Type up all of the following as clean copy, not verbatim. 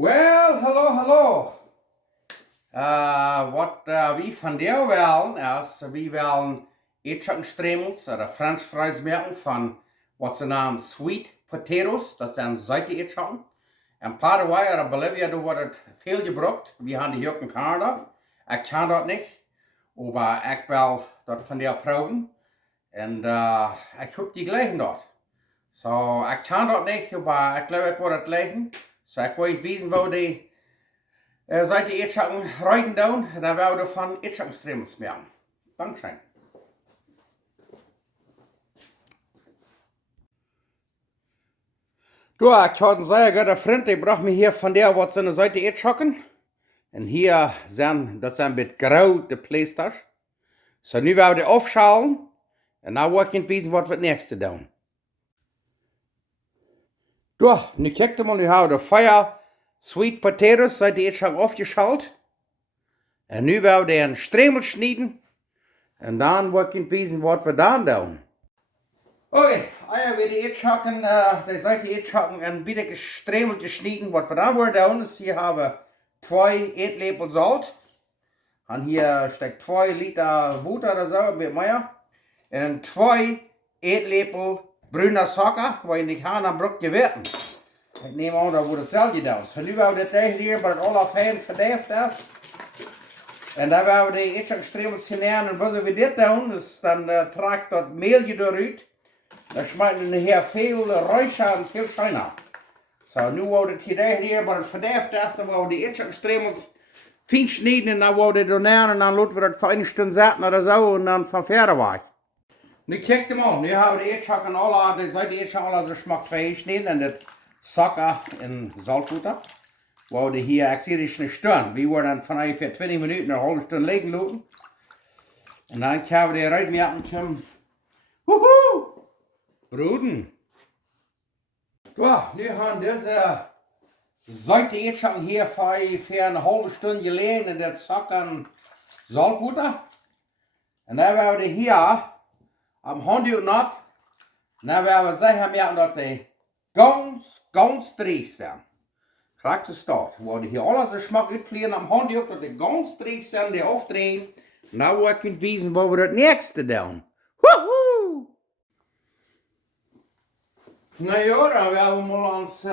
Well, hallo. Wat we van der willen is, we willen ätschoken schträmels oder French fries maken van wat ze naam sweet potatoes. Dat zijn zoute ätschoken. En Paraguay oder Bolivia, da wordt het veel gebruikt. We hebben die ook in Canada. Ik kan dat niet, maar ik wil dat van der proeven. En ik heb die gelegen dort. So, ik kan dat niet, maar ik geloof ik word het liggen. So, ik weet weten waar die zoute ätschoken ruiten doen. En dan wil ik van ätschoken schträmels maken. Dankeschön. Du, ich habe einen sehr guten Freund, der braucht mir hier von der, was seine Seite ätschoken. Und hier sind, das sind mit grote pleisters. So, nu werden wir die aufschalen. Und dann will ich wissen, was wir das nächste tun. Du, nu kijk mal, nu haben wir die Feuer Sweet Potatoes, seit die ätschoken aufgeschalt. Und nu werden wir den Schträmel schneiden. Und dann will ich wissen, was wir dann tun. Okay, ja, wir die ätschoken, die Seite ätschoken ein bisschen Schträmel geschnitten. Was wir dann wollen tun, ist, hier haben wir 2 Eetlepel Salz. Und hier steckt 2 Liter Butter oder so, ein bisschen mehr. Und 2 Eetlepel brüner Zucker, weil ich nicht habe, dann braucht ihr werden. Ich nehme an, da wurde es selber da. So, nu werden wir das hier, weil alle fein verdäft ist. Und dann werden wir die ätschoken schträmels hinein. Und was wir das tun, ist, dann tragt das Mehl durch. Dan schmeckt het hier veel ruiger en veel schöner. So, nu wordt het hier, maar het verderft is, dan worden die ätschoken schträmels fijn snijden en dan wordt het ernaar en dan laten we het voor 1 Stunde zetten oder so en dan van verder weg. Nu kijk hem aan, nu hebben we de ätschoken alle, de Seite ätschoken alle zo smaak 2 snijden en dat Zucker en Salzbutter. Worden hier, ik zie het een Stunde. We worden dan van ongeveer 20 minuten, een halve Stunde liggen laten. En dan gaan we die eruit maken zum woehoe! Bruden. Ja, nu haben diese Seite ätschoken hier für eine halbe Stunde gelegen in der Zucker und Salzbutter. Und dann werden wir hier am Handtuch ab. Und dann werden wir sicher merken, dass die ganz dreig sind. Krijgt ze start. We worden hier alles de smaak uitvliegen am Handtuch, dat die ganz dreig sind, die aufdrehen. Und dann wollen wir wissen, wo wir das nächste tun. Woehoe! Nou ja, dan werden we mal ons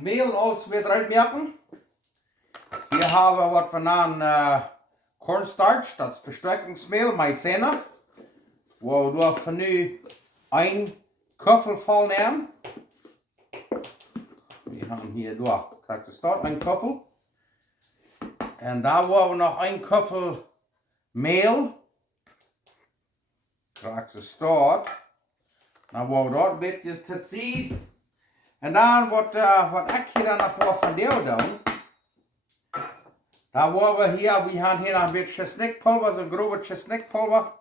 Mehl alles weer uitmerken. Hier haben wir was von Cornstarch, das Verstärkungsmehl, Maizena. Wo wir von nu 1 Köffel voll nehmen. Wir haben hier durch, kriegst du dort 1 Köffel. Und da wollen wir noch 1 Köffel Mehl. Kriegst du dort. Dan wordt dat een beetje te zien. En dan wat ik hier dan nog van deel doen. Dan worden we hebben hier nog een beetje chesnickpulver, zo'n grove chesnickpulver.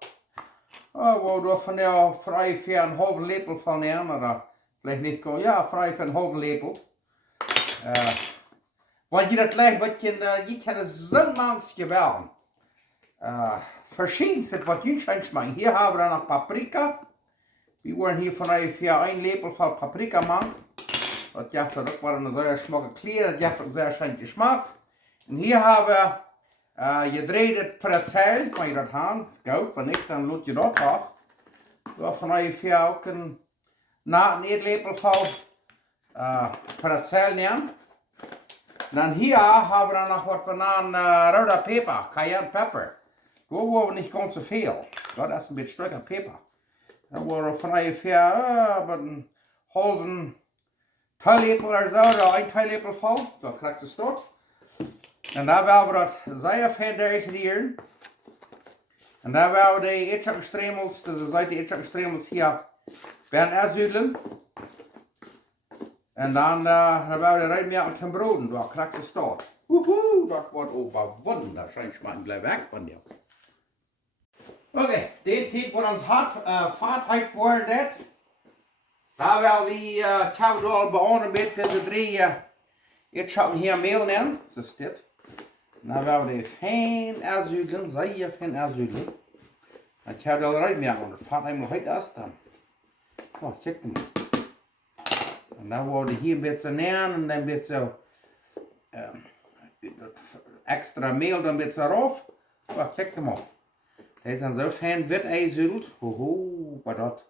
Waar we van deel vrij voor een halve lepel van nemen. Of vielleicht niet gewoon, ja, vrij voor een halve lepel. Want je dat lijkt, wat je kan het zo langs gewelden. Verschiedenste wat je schijnt maken. Hier hebben we dan nog paprika. We worden hier van ongeveer 1 lepel van paprika maken. Dat geeft ook wel een zeer smakke kleur, dat geeft ook zeer schijn geschmack. En hier hebben we gedreven pretzel, kan je dat hebben, goed, wanneer niet, dan laat je dat af. We van ongeveer ook een eetlepel van pretzel nemen. Dan hier hebben we dan nog wat van rode peper, cayenne pepper. Dat wordt niet ganz so veel, dat is een beetje stukken peper. Dan worden we van ongeveer een halve theelepel oder so, oder 1 theelepel vol. Dat krijgt ze stort. En dan willen we dat zeer verder degraderen. En dan willen we de ätschoken schträmels, de Seite ätschoken schträmels hier werden erzüdeln. En dan willen we de eruit maken zum broden. Dat krijgt ze stort. Woehoe, dat wordt ook wunderschön schmecken, gleich weg von dir. Okay, den Tiet, wo uns Fahrtheit worden dat. Daar wel wie, ik heb het al begonnen met de 3 ätschoken hier Mehl nemen. Zo is dit. Dan wel we die fijn erzüdeln, zeer fijn erzüdeln. Ik heb het al eruit merken, want het vaart helemaal uit is dan. Oh, kijk maar. En dan worden we hier een beetje neer en dan een beetje extra Mehl dann mit drauf. Ja, kijk mal. Die zijn zo fijn wit eizelt. Hoho, maar dat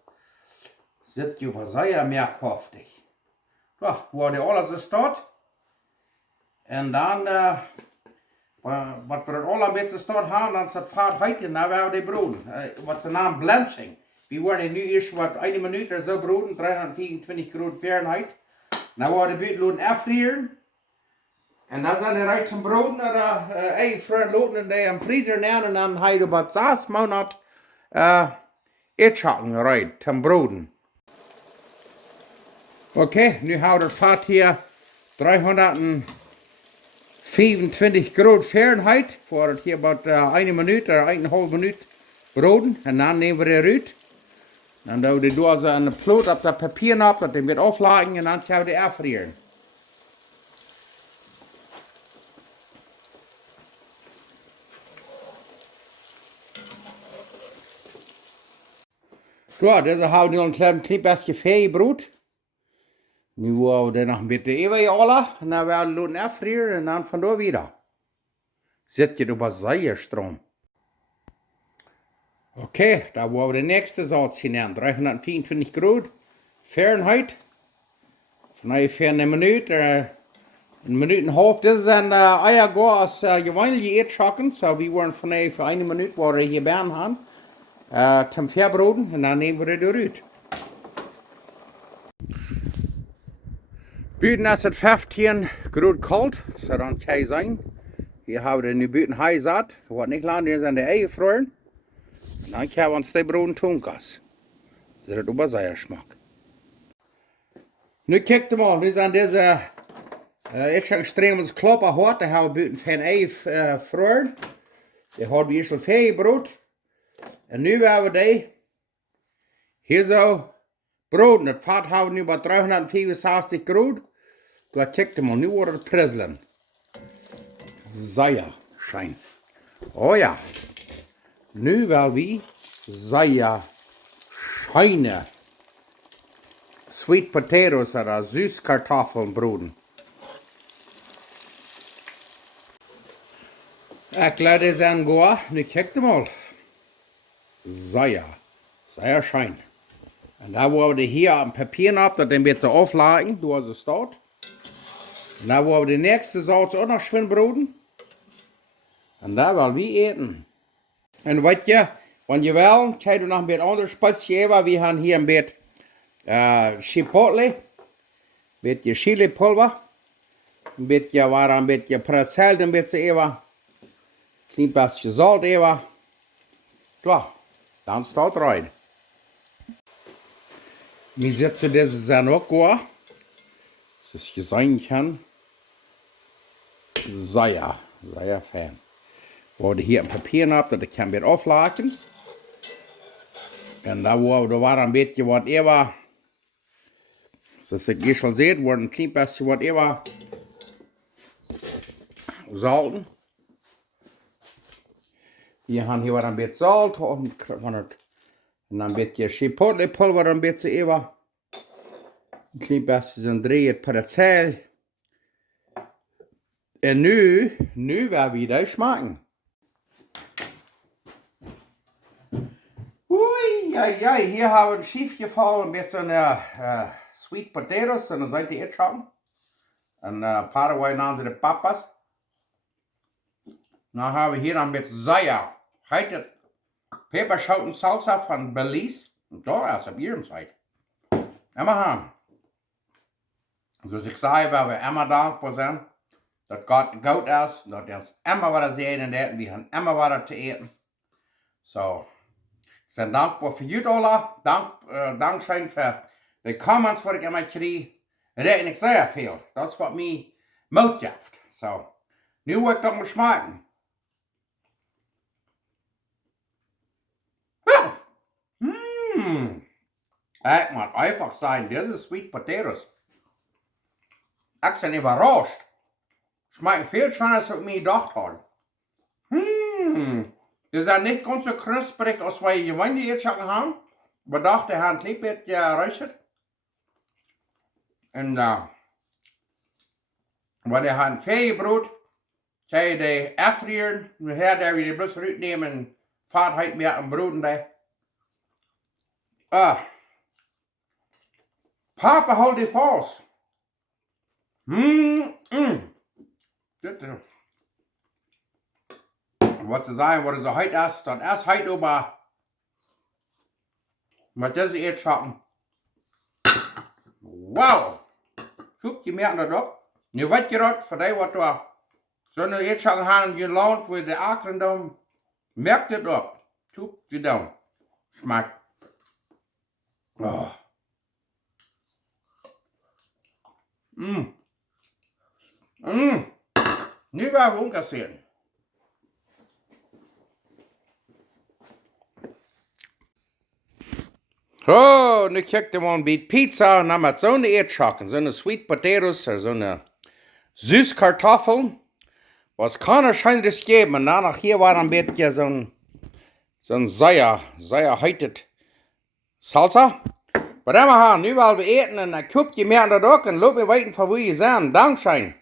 zit je maar zeer merkwürdig. Ja, wo die alles so steht. Und dann, was wir dann alle ein bisschen steht haben, dann ist das Fahrt heute, dann werden wir die Broden. Was der Name Blanching. Wir wollen nu erst was eine Minute so broden, 324 Grad Fahrenheit. Dann werden die Bütloden erfrieren. Und dann sind die recht zum Broden oder Freund loten in den Freezer nehmen und dann haben wir über 6 Monate ätschoken rein zum Broden. Okay, nu haben wir das Fahrt hier 325 Grad Fahrenheit. Vor hier about eine Minute oder 1,5 Minute broden. Und dann nehmen wir die Rüt. Dann tun wir die Dose an der Plaut auf das Papier ab, das wird auflagen und dann können wir die erfrieren. Ja, deze haben wir noch ein klein bisschen Fähigbrot. Nu wollen wir noch ein bisschen ewig alle. Und dann werden wir erfrieren und dann von da wieder. Zit je über Seierstrom. Okay, da wollen wir die nächste Salz hinein. 324 Grad Fahrenheit. Von ungefähr eine Minute, eine Minute und eine halbe. Das ist ein Eiergar aus gewöhnlichen Ätschoken. So, wir wollen von für eine Minute, wo wir hier Bären haben. Zum Verbroden und dann nehmen wir die Rüt. Büten ist es 15 Grad kalt, so dann kann es sein. Hier haben wir die Büten heiß satt, so wird nicht lange, die sind die Eier gefroren. Und dann können wir uns die Broden tun. Das ist über Seierschmack. Nu kijkt mal, wir sind diese schträmels Klopper hart, da haben wir Büten von Eier gefroren. Die haben wir schon Fähigbrot. Und nu werden wir die hier so broden. Das Fett haben wir über 365 Grad. Da kijkt mal, nu wordt het prizzelen. Sehr schön. Oh ja. Nu werden wir sehr schöne Sweet Potatoes oder Süßkartoffeln broden. Ich lasse es angehen. Nu kijkt mal. Sehr schön. Und da wollen wir hier am Papier ab, das dann wird so auflagen, du hast es dort. Und da wollen wir die nächste Salz auch noch schön broden. Und da wollen wir eten. Und weißt ihr, wenn ihr wollt, könnt ihr noch ein bisschen andere Spezies. Wir haben hier ein bisschen Chipotle, ein bisschen Chilipulver, ein bisschen Prezel, ein bisschen ein bisschen Salz. Ja. Dann staat rein. Wir setzen deze zijn ook qua. Zoals je zien kan. Sehr fijn. We houden hier een papier op, dat ik kan weer aflaken. En dan worden we een beetje wat even. Zoals ik eerst al zei, wordt een klein beetje wat even salten. Wir haben hier ein bisschen Salz und ein bisschen Chipotlepulver, ein bisschen über. Ein klein bisschen drehen Petersil. Und nu werden wir das schmecken. Ui, hier haben wir schief gefallen mit so einer Sweet Potatoes, und dann seid ihr jetzt schon. Und Paraguay nennen sie die Papas. Dann haben wir hier ein bisschen Seier. Heute Peperschoten Salsa von Belize. Und da ist auf ihrem Zeit. Immer haben. Zoals ik zei, waar we immer dankbaar zijn. Dat Gott goed is. Dat ons immer wat te eten eten. We gaan immer wat te eten. So. Ik ben dankbaar voor jullie alle. Dankzij voor de comments wat ik immer krijg. En ik zeer veel. Dat is wat mij moed geeft. So. Nu wil ik dat maar smaken. Ik moet einfach sagen, diese Sweet Potatoes. Ich bin überrascht. Schmecken viel schöner, als ich mir gedacht habe. Die sind nicht ganz so knusprig, als wir gewöhnlich die Ätschoken haben. Wir dachten, die haben ein klein bisschen geräuchert. Und Wenn ihr ein Ferienbrot, kann ihr die erfrieren, und her, der wir die bloß rausnehmen, und fahrt halt mehr am Brot da. Ah, Papa, hold die fast. Was zu sagen, was sie heute erst, dann erst heute aber mit diesem ätschoken. Wow! Schub, die merken das doch. Nu weet je dat, voor die wat we zo'n ätschoken haben gelohnt für die Akren da, merkt ihr doch. Schub, die da. Schmeckt. Oh. Nu werden wir umkassieren. Oh, nu kijk je maar een beetje pizza en dan met zo'n ätschoken, zo'n sweet potatoes, zo'n Süßkartoffel. Was kann er scheinlich geben? Und danach hier war ein bisschen so ein säuerheitet Salsa. Aber dann haben wir überall wir eten und dann guckt ihr mir an der Dock und lobt mir weiter von wo ihr seid. Dankeschön.